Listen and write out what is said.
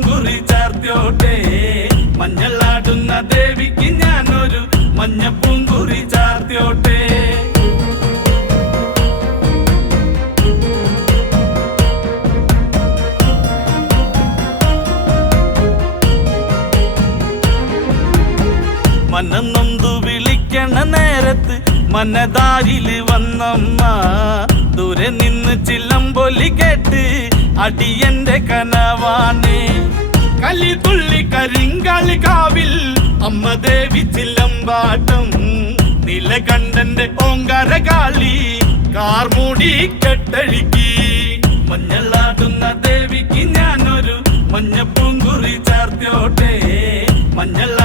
മഞ്ഞപ്പൂങ്കുറി ചാർത്തിയോട്ടെ. മഞ്ഞളാടുന്ന ദേവിക്ക് ഞാനൊരു മഞ്ഞ പൂങ്കുറി ചാർത്തിയോട്ടെ. മനന്നൊന്തു വിളിക്കണ നേരത്ത് മനതാരിൽ വന്നമ്മ. ദൂരെ അടിയന്റെ കനവാണ്. കലി തുള്ളി കരിങ്കാളി കാവിൽ അമ്മ ദേവി ചില്ലമ്പാട്ടം നിലകണ്ഠന്റെ ഓങ്കാര കാളി കാർമൂടി കെട്ടഴുകി. മഞ്ഞളാടുന്ന ദേവിക്ക് ഞാനൊരു മഞ്ഞപ്പൂങ്കുറി ചേർത്തോട്ടെ മഞ്ഞളാടുന്ന